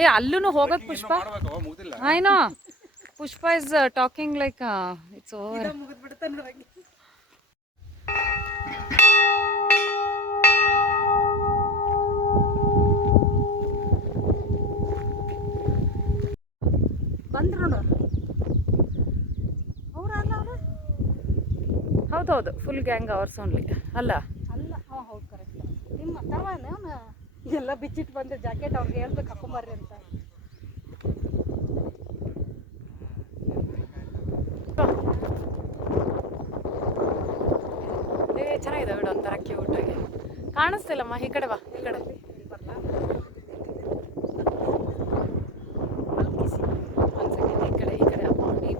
ಏ ಅಲ್ಲೂ ಹೋಗೋದು ಪುಷ್ಪ ಆಯ್ನೋ Pushpa is talking like it's over. ಹೌದೌದು ಫುಲ್ ಗ್ಯಾಂಗ್ ಅವರ್ಸ್ ಓನ್ಲಿ ಅಲ್ಲ ಅಲ್ಲ ಹೌದು ಕರೆಕ್ಟ್. ನಿಮ್ಮ ತರವಾನೆ ಎಲ್ಲ ಬಿಚ್ಚಿಟ್ಟು ಬಂದೆ ಜಾಕೆಟ್ ಅವ್ರಿಗೆ ಹೇಳ್ಬೇಕು ಹಾಕೊಂಬರ್ರಿ ಅಂತ. ಚೆನ್ನಾಗಿದೆ ಬಿಡು ಒಂಥರ ಕ್ಯೂಟಾಗಿ ಕಾಣಿಸ್ತಿಲ್ಲಮ್ಮ. ಈ ಕಡೆ ಬಾ, ಈ ಕಡೆ ಈ ಕಡೆ ಈ ಕಡೆ.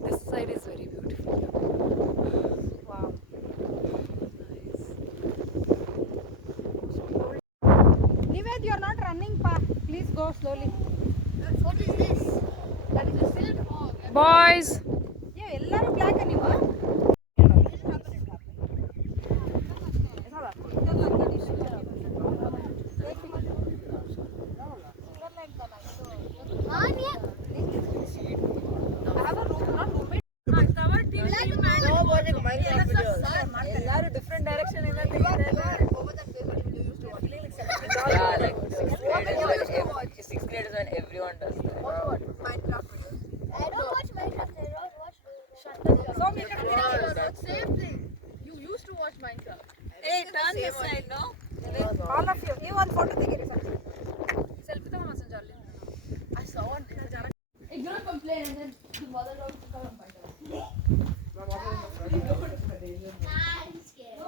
This side is very beautiful. Nived, you are not running, pa. Please go slowly. What is this? That is a silk hog. Boys ಎಲ್ಲರೂ ಬ್ಲ್ಯಾಕ್ ನೀವು. ಎಲ್ಲರೂ ಡಿಫ್ರೆಂಟ್ ಡೈರೆಕ್ಷನ್ ಇಂದ Sixth grade is when everyone does that. Minecraft videos. I don't watch Minecraft. I don't watch same thing. You used to watch Minecraft. Hey, turn this side, no? All of you. You one photo ತೆಗೀರಿ sir. Selfie ತಗೊಂಡು ಸಂಜಾಲಿ. I saw one. Ignore complain and then the mother don't come and find us. I'm scared.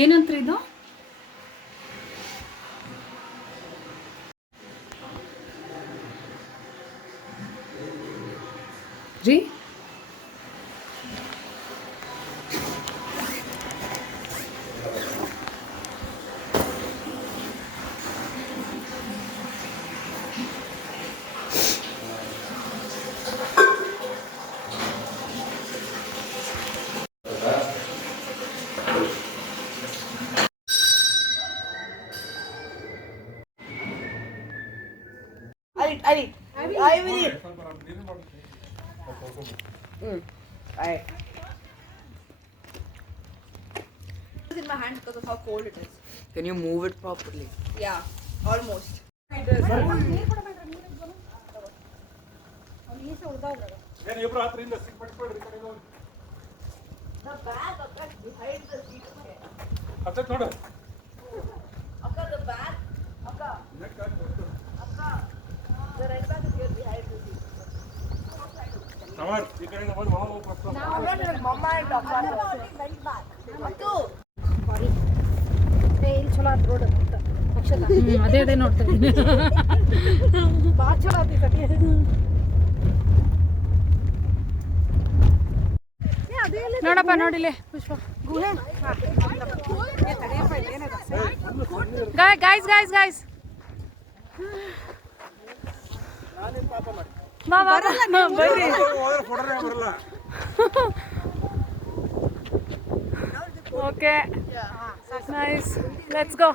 ಏನಂತ ಇದು? ರೀ I will eat. Alright. It's in my hand because of how cold it is. Can you move it properly? Yeah, almost. The bag behind the seat. Akka, the bag. Akka. The red bag is here behind the seat. Mama and Papa went back. Attu. ಇಲ್ಲಿ ಚಲೋ ಆತ್ road ಅಕ್ಷತ. ಅದೇ ನೋಡ್ತಾ ಇದ್ದೀನಿ. ಭಾಳ ಚಲೋ ಆತಿ ಸತಿ. ನೋಡಪ್ಪ ನೋಡಿಲೆ ಪುಷ್ಪ. ಗುಹೆ. ಗೈಸ್ ಬಾ ಬರ್ರಿ. Okay nice let's go.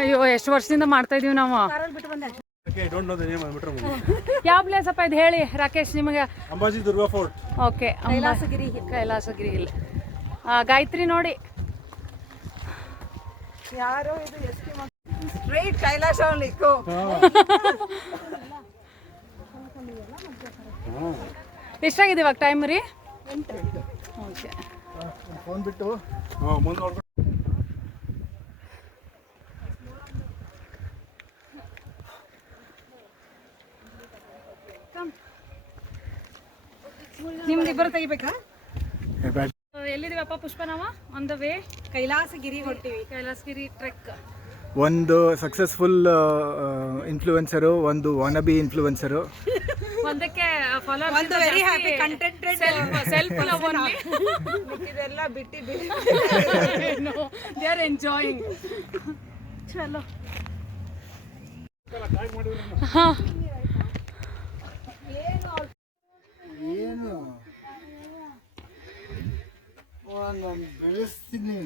ಅಯ್ಯೋ ಎಷ್ಟು ವರ್ಷದಿಂದ ಮಾಡ್ತಾ ಇದೀವಿ ನಾವು. Okay, I don't know the name. I'm bitter. ಯಾವ ಪ್ಲೇಸ್ ಅಪ್ಪ ಇದು ಹೇಳಿ ರಾಕೇಶ್ ನಿಮಗೆ? Ambaji Durga Fort. Okay, Kailasagiri Kailasagiri hill. Gayatri ನೋಡಿ, ಯಾರೋ ಇದು ಸ್ಟ್ರೈಟ್ ಕೈಲಾಸ ಲಿಕ್ಕು. ಎಷ್ಟಾಗಿದೆ ಇವಾಗ ಟೈಮ್ ರೀ? ಓಕೆ, ಫೋನ್ ಬಿಟ್ಟು ಮುಂದೆ ನೋಡ್ಕೊಂಡು ನಿಮ್ಗೆ ಇಬ್ಬರು ತೆಗಿಬೇಕಾ? ಎಲ್ಲಿದ್ದೀವಪ್ಪ ಪುಷ್ಪ ನಾವು? ಆನ್ ದ ವೇ ಕೈಲಾಸಗಿರಿ ಹೊಂಟಿವಿ. ಕೈಲಾಸಗಿರಿ ಟ್ರೆಕ್. ಒಂದು ಸಕ್ಸಸ್ಫುಲ್ ಇನ್ಫ್ಲೂಯೆನ್ಸರು, ಒಂದು ವಾನಬಿ ಇನ್ಫ್ಲೂಯೆನ್ಸರು. ಒಂದಕ್ಕೆ ಫಾಲೋ ಒಂದು very happy contented self love only. ಇದೆಲ್ಲ ಬಿಟ್ಟಿ ದೇ ಆರ್ ಎಂಜಾಯಿಂಗ್. ಚಲೋ. ಏನು ನಾನು ಬೆಳೆಸ್ತೀನಿ.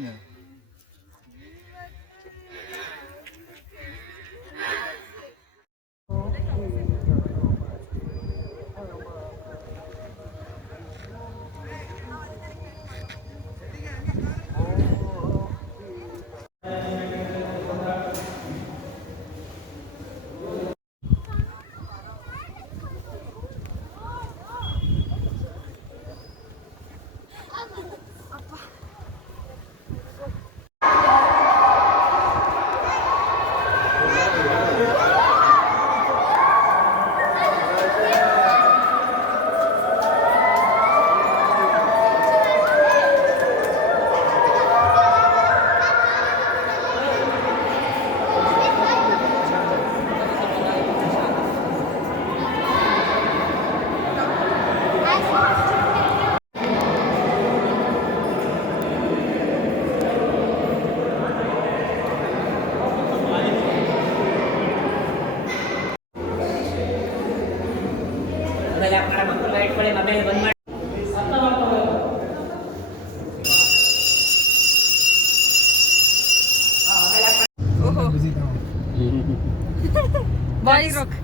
Body rock.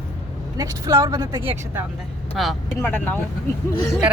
ನೆಕ್ಸ್ಟ್ ಫ್ಲವರ್ ಬಂದ ತೆಗಿ ಅಕ್ಷತಾ ಒಂದೆ. ಏನ್ ಮಾಡೋಣ ನಾವು?